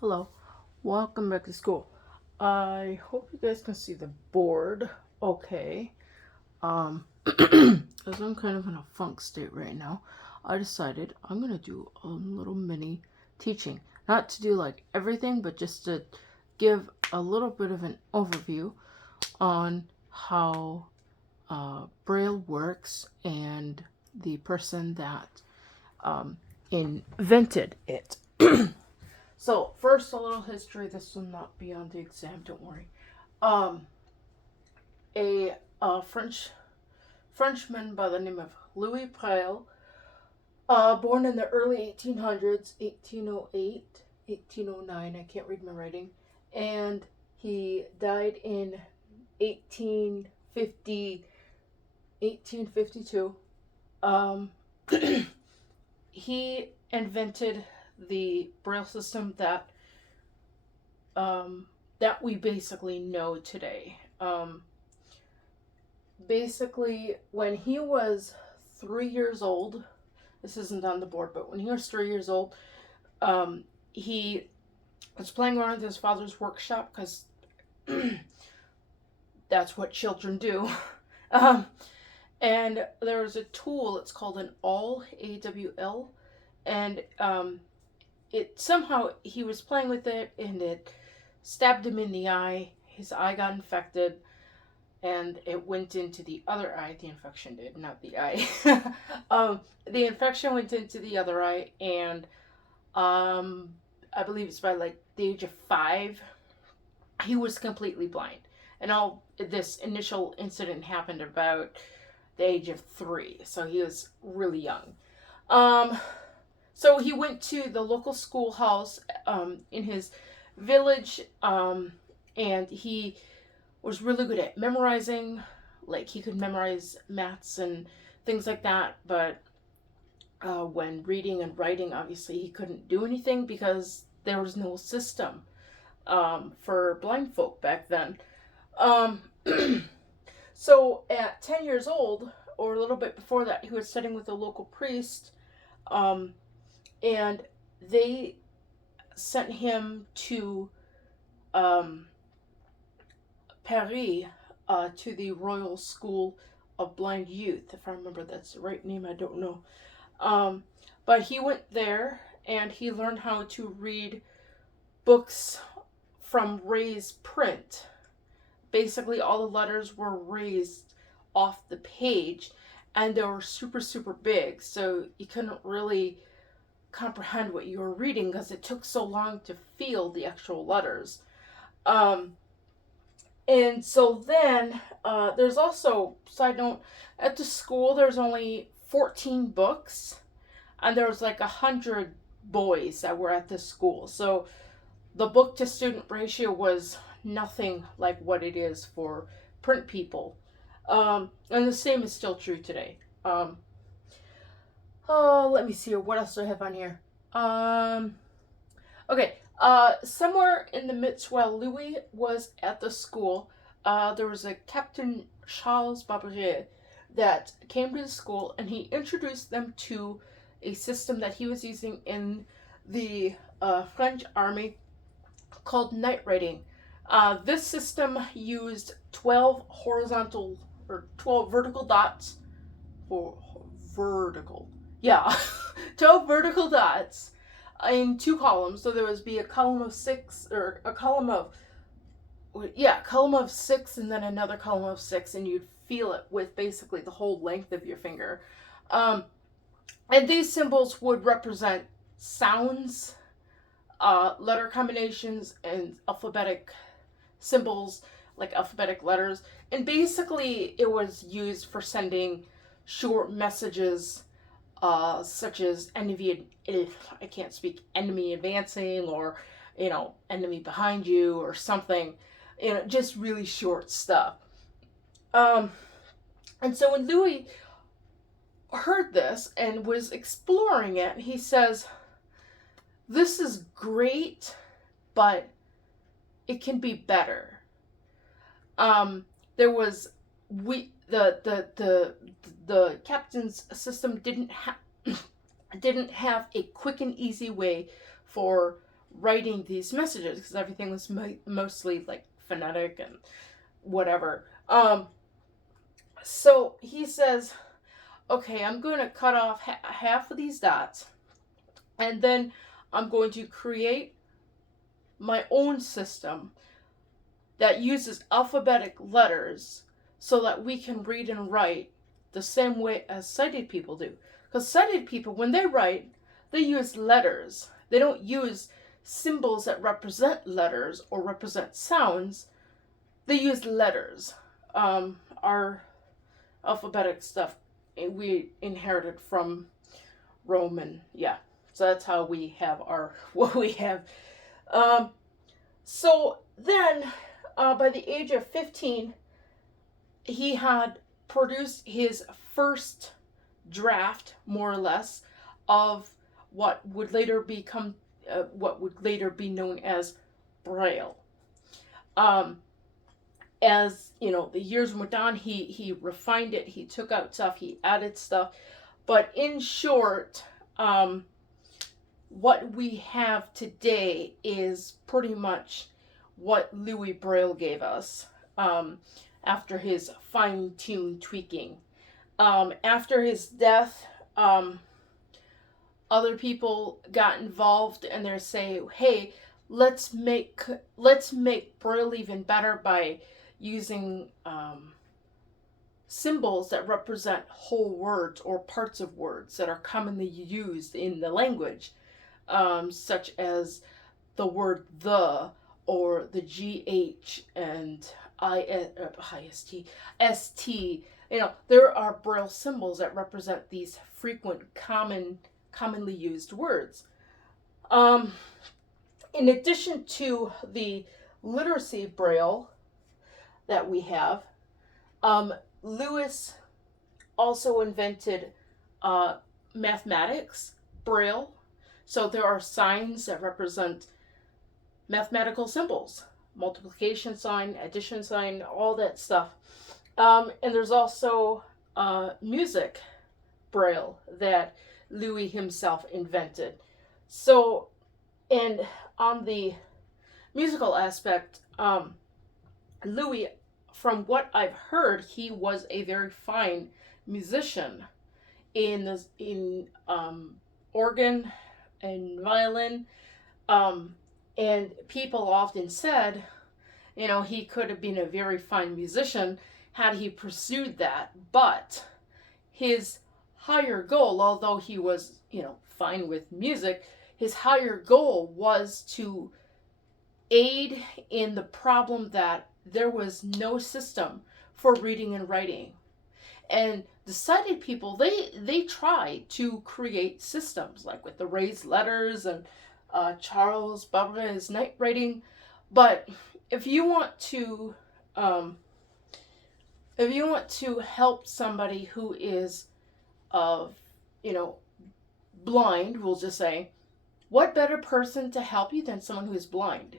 Hello, welcome back to school. I hope you guys can see the board. Okay. As I'm kind of in a funk state right now, I decided I'm gonna do a little mini teaching. Not to do like everything, but just to give a little bit of an overview on how Braille works and the person that invented it. So, first, a little history. This will not be on the exam, don't worry. Um, a Frenchman by the name of Louis Braille, born in the early 1800s, 1808, 1809. I can't read my writing. And he died in 1850, 1852. Um, he invented the Braille system that we basically know today. Basically, when he was 3 years old, this isn't on the board, but when he was 3 years old, he was playing around with his father's workshop because that's what children do. um, and there was a tool. It's called an awl, AWL, and it somehow he was playing with it, and it stabbed him in the eye. His eye got infected, and it went into the other eye. The infection did, not the eye. The infection went into the other eye, and I believe it's by like the age of 5, he was completely blind. And all this initial incident happened about the age of 3, so he was really young. Um, so he went to the local schoolhouse in his village, and he was really good at memorizing. Like, he could memorize maths and things like that, but when reading and writing, obviously, he couldn't do anything because there was no system for blind folk back then. Um, so at 10 years old, or a little bit before that, he was studying with a local priest, um, and they sent him to um, Paris, to the Royal School of Blind Youth. If I remember that's the right name, I don't know. Um, but he went there and he learned how to read books from raised print. Basically, all the letters were raised off the page, and they were super, super big, so you couldn't really comprehend what you were reading because it took so long to feel the actual letters. Um, and so then, there's also, side note, at the school there's only 14 books, and there was like 100 boys that were at this school. So the book to student ratio was nothing like what it is for print people. And the same is still true today. Oh, let me see here. What else do I have on here? Okay. Somewhere in the midst while Louis was at the school, there was a Captain Charles Barbier that came to the school, and he introduced them to a system that he was using in the French army called night writing. This system used 12 horizontal or 12 vertical dots for vertical. Yeah, 12 vertical dots in 2 columns. So there would be a column of 6, or a column of, yeah, column of 6, and then another column of 6, and you'd feel it with basically the whole length of your finger. And these symbols would represent sounds, letter combinations, and alphabetic symbols, like alphabetic letters. And basically, it was used for sending short messages, such as enemy, I can't speak, enemy advancing, or, enemy behind you, or something, just really short stuff. And so when Louis heard this and was exploring it, he says, "This is great, but it can be better." There was the captain's system didn't have a quick and easy way for writing these messages, because everything was mostly like phonetic and whatever. So he says, okay, I'm going to cut off half of these dots, and then I'm going to create my own system that uses alphabetic letters so that we can read and write the same way as sighted people do. Because sighted people, when they write, they use letters. They don't use symbols that represent letters or represent sounds. They use letters. Our alphabetic stuff we inherited from Rome, and yeah, so that's how we have our what we have. So then, by the age of 15, he had produced his first draft, more or less, of what would later be known as Braille. As you know, the years went on, he refined it. He took out stuff. He added stuff. But in short, what we have today is pretty much what Louis Braille gave us after his fine-tuned tweaking. After his death, other people got involved and they say, hey, let's make Braille even better by using symbols that represent whole words or parts of words that are commonly used in the language, such as the word the, or the GH and IST, ST. You know, there are Braille symbols that represent these frequent, commonly used words. In addition to the literacy Braille that we have, Lewis also invented mathematics Braille. So there are signs that represent mathematical symbols, multiplication sign, addition sign, all that stuff. And there's also music Braille that Louis himself invented. So, and on the musical aspect, Louis, from what I've heard, he was a very fine musician in organ and violin. And people often said, you know, he could have been a very fine musician had he pursued that. But his higher goal, although he was, you know, fine with music, his higher goal was to aid in the problem that there was no system for reading and writing. And the sighted people, they tried to create systems, like with the raised letters and Charles Babbge's night writing. But if you want to help somebody who is you know, blind, we'll just say, what better person to help you than someone who is blind,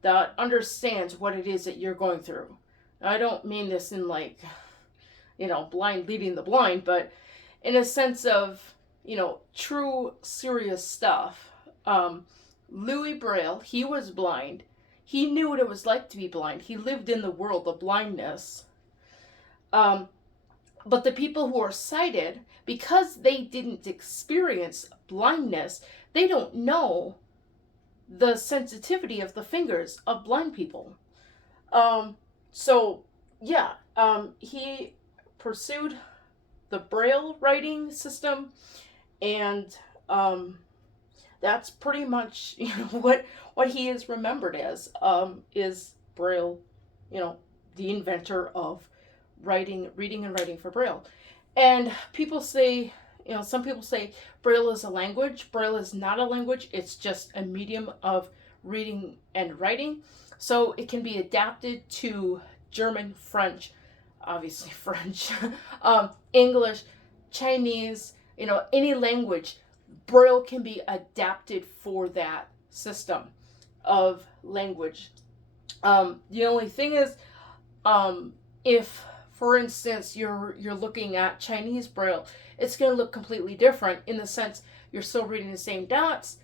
that understands what it is that you're going through. I don't mean this in like, you know, blind leading the blind, but in a sense of, you know, true serious stuff. Louis Braille, he was blind. He knew what it was like to be blind. He lived in the world of blindness. But the people who are sighted, because they didn't experience blindness, they don't know the sensitivity of the fingers of blind people. So, yeah, he pursued the Braille writing system, and that's pretty much, you know, what he is remembered as, is Braille, you know, the inventor of reading and writing for Braille. And people say, you know, some people say Braille is a language. Braille is not a language. It's just a medium of reading and writing. So it can be adapted to German, French, obviously French, English, Chinese, you know, any language. Braille can be adapted for that system of language. The only thing is, if, for instance, you're looking at Chinese Braille, it's going to look completely different in the sense you're still reading the same dots,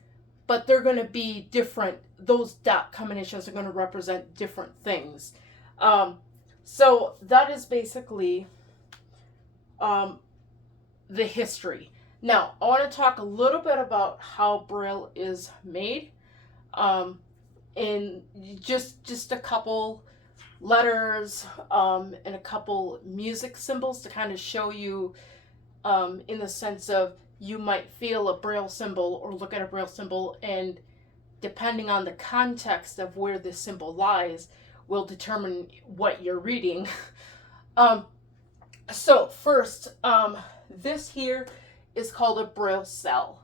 but they're going to be different. Those dot combinations are going to represent different things. So that is basically the history. Now, I want to talk a little bit about how Braille is made. In just a couple letters and a couple music symbols to kind of show you in the sense of you might feel a Braille symbol or look at a Braille symbol, and depending on the context of where this symbol lies will determine what you're reading. So first, this here is called a Braille cell.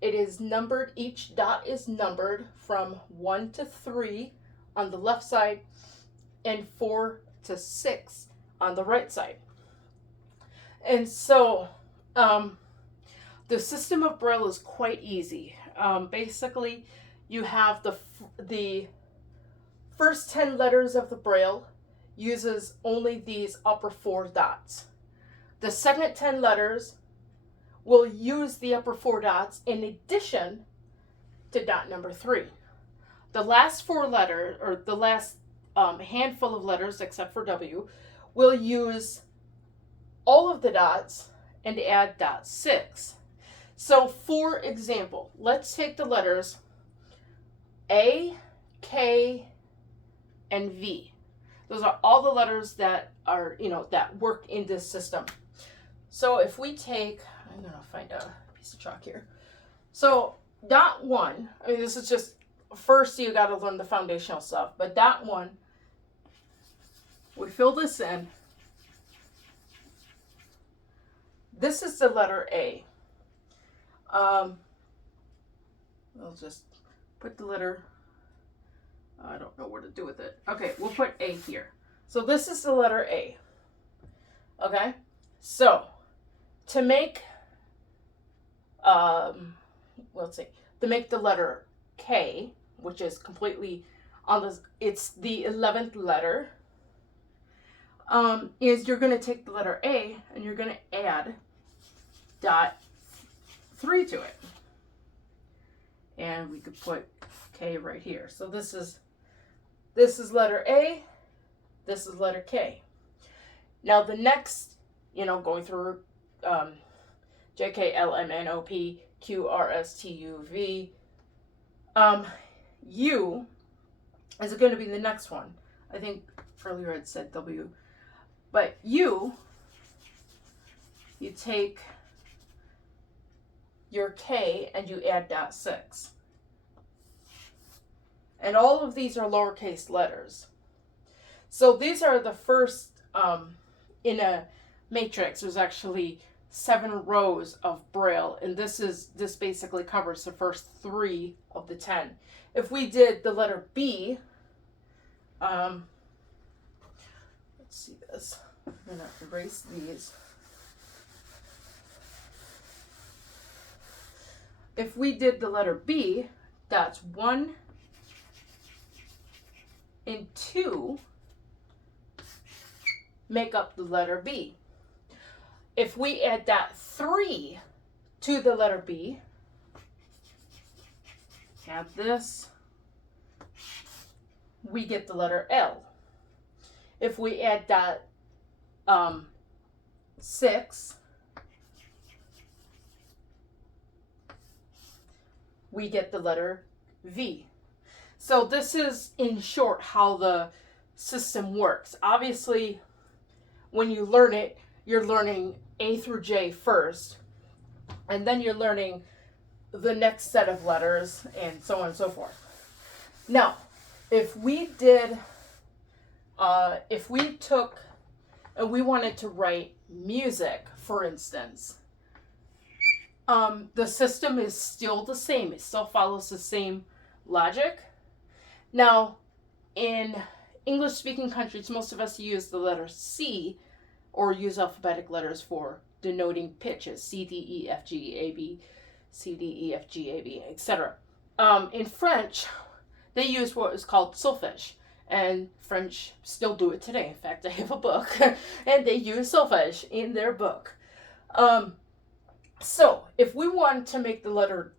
It is numbered, each dot is numbered from 1 to 3 on the left side and 4 to 6 on the right side. And so the system of Braille is quite easy. Basically, you have the first 10 letters of the Braille uses only these upper 4 dots. The second 10 letters will use the upper 4 dots in addition to dot number 3. The last 4 letters, or the last handful of letters except for W, will use all of the dots and add dot 6. So for example, let's take the letters A, K, and V. Those are all the letters that are, that work in this system. So if we take, I'm going to find a piece of chalk here. So dot 1, this is just, first you got to learn the foundational stuff, but dot 1, we fill this in. This is the letter A. We'll just put the letter, I don't know what to do with it. Okay, we'll put A here. So this is the letter A. Okay, so to make, let's see, to make the letter K, which is completely on this, it's the 11th letter, is you're going to take the letter A and you're going to add dot 3 to it. And we could put K right here. So this is letter A, this is letter K. Now the next, going through J, K, L, M, N, O, P, Q, R, S, T, U, V. U is going to be the next one. I think earlier it said W. But U, you take your K and you add dot 6. And all of these are lowercase letters. So these are the first, in a matrix, there's actually 7 rows of Braille, and this basically covers the first 3 of the 10. If we did the letter B, let's see this. I'm gonna erase these. If we did the letter B, that's 1 and 2 make up the letter B. If we add that 3 to the letter B, add this, we get the letter L. If we add that 6, we get the letter V. So this is, in short, how the system works. Obviously, when you learn it, you're learning A through J first, and then you're learning the next set of letters, and so on and so forth. Now, if we took, and we wanted to write music, for instance, the system is still the same. It still follows the same logic. Now, in English-speaking countries, most of us use the letter C, or use alphabetic letters for denoting pitches, C, D, E, F, G, A, B, C, D, E, F, G, A, B, etc. In French, they use what is called solfège, and French still do it today. In fact, I have a book, and they use solfège in their book. So, if we want to make the letter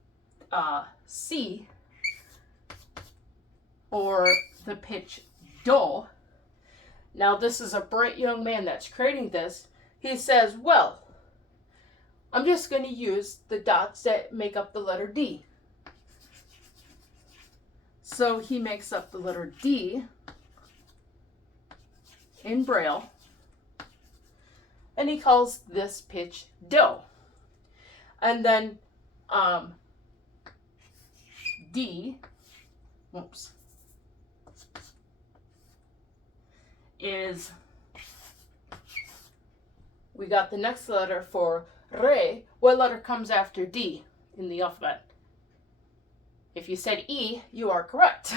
C, or the pitch do. Now this is a bright young man that's creating this. He says, well, I'm just going to use the dots that make up the letter D. So he makes up the letter D in Braille, and he calls this pitch do. And then D, whoops, is, we got the next letter for re. What letter comes after D in the alphabet? If you said E, you are correct.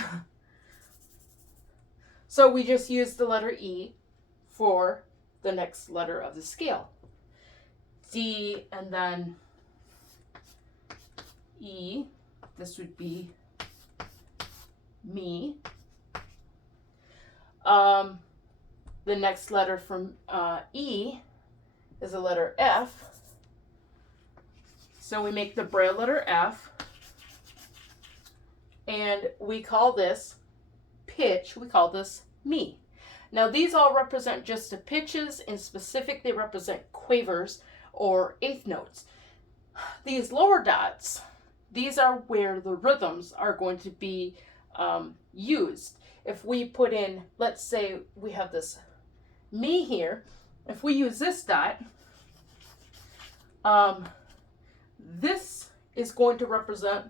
So we just use the letter E for the next letter of the scale. D and then E. This would be me. The next letter from E is a letter F. So we make the Braille letter F. And we call this pitch, we call this me. Now these all represent just the pitches. In specific, they represent quavers or eighth notes. These lower dots, these are where the rhythms are going to be used. If we put in, let's say we have this me here, if we use this dot, this is going to represent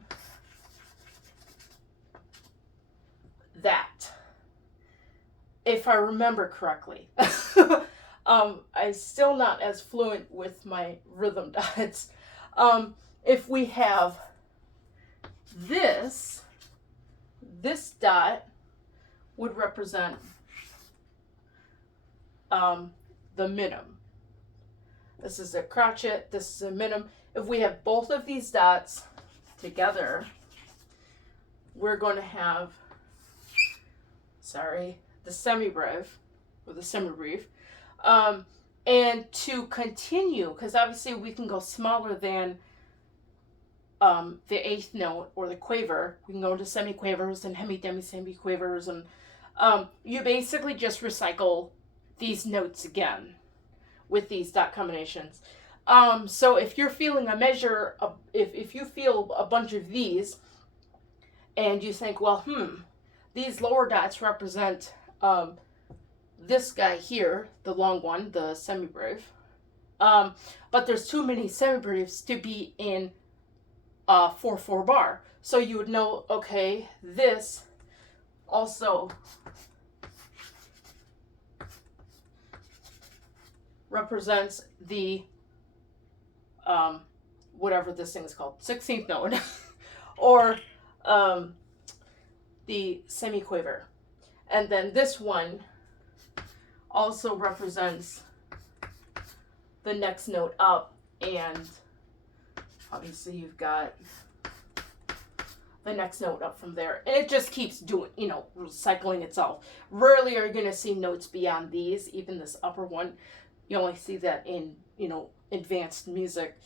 that, if I remember correctly. I'm still not as fluent with my rhythm dots. If we have this dot would represent the minim. This is a crotchet, this is a minim. If we have both of these dots together, we're going to have, the semibreve, or the semibreve. And to continue, because obviously we can go smaller than the eighth note or the quaver. We can go into semiquavers and hemi-demi-semiquavers, and you basically just recycle these notes again with these dot combinations. So if you're feeling a measure, if you feel a bunch of these, and you think, well, these lower dots represent this guy here, the long one, the semibreve. But there's too many semibreves to be in 4/4 bar. So you would know, okay, this also represents the whatever this thing is called, 16th note, or the semiquaver. And then this one also represents the next note up, and obviously you've got the next note up from there. And it just keeps doing, recycling itself. Rarely are you going to see notes beyond these, even this upper one. You only see that in, advanced music.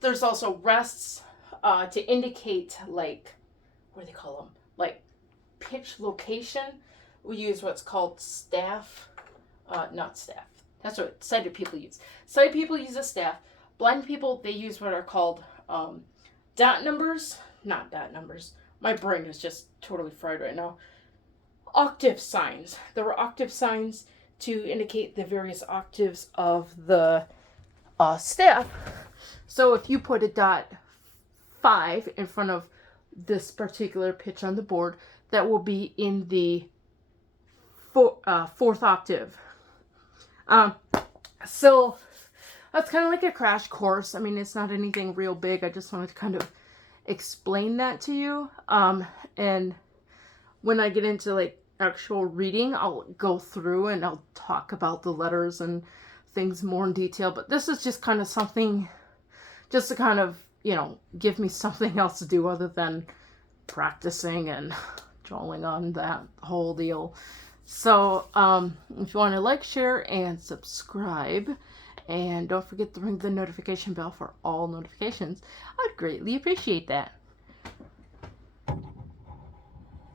There's also rests to indicate, like, what do they call them? Like pitch location. We use what's called staff. Not staff. That's what sighted people use. Sighted people use a staff. Blind people, they use what are called dot numbers. Not dot numbers. My brain is just totally fried right now. Octave signs. There were octave signs to indicate the various octaves of the staff. So if you put a dot 5 in front of this particular pitch on the board, that will be in the fourth octave. So that's kind of like a crash course. I mean, it's not anything real big. I just wanted to kind of explain that to you. And when I get into like actual reading, I'll go through and I'll talk about the letters and things more in detail. But this is just kind of something, just to kind of, give me something else to do other than practicing and drawing on that whole deal. So, if you want to like, share, and subscribe, and don't forget to ring the notification bell for all notifications, I'd greatly appreciate that.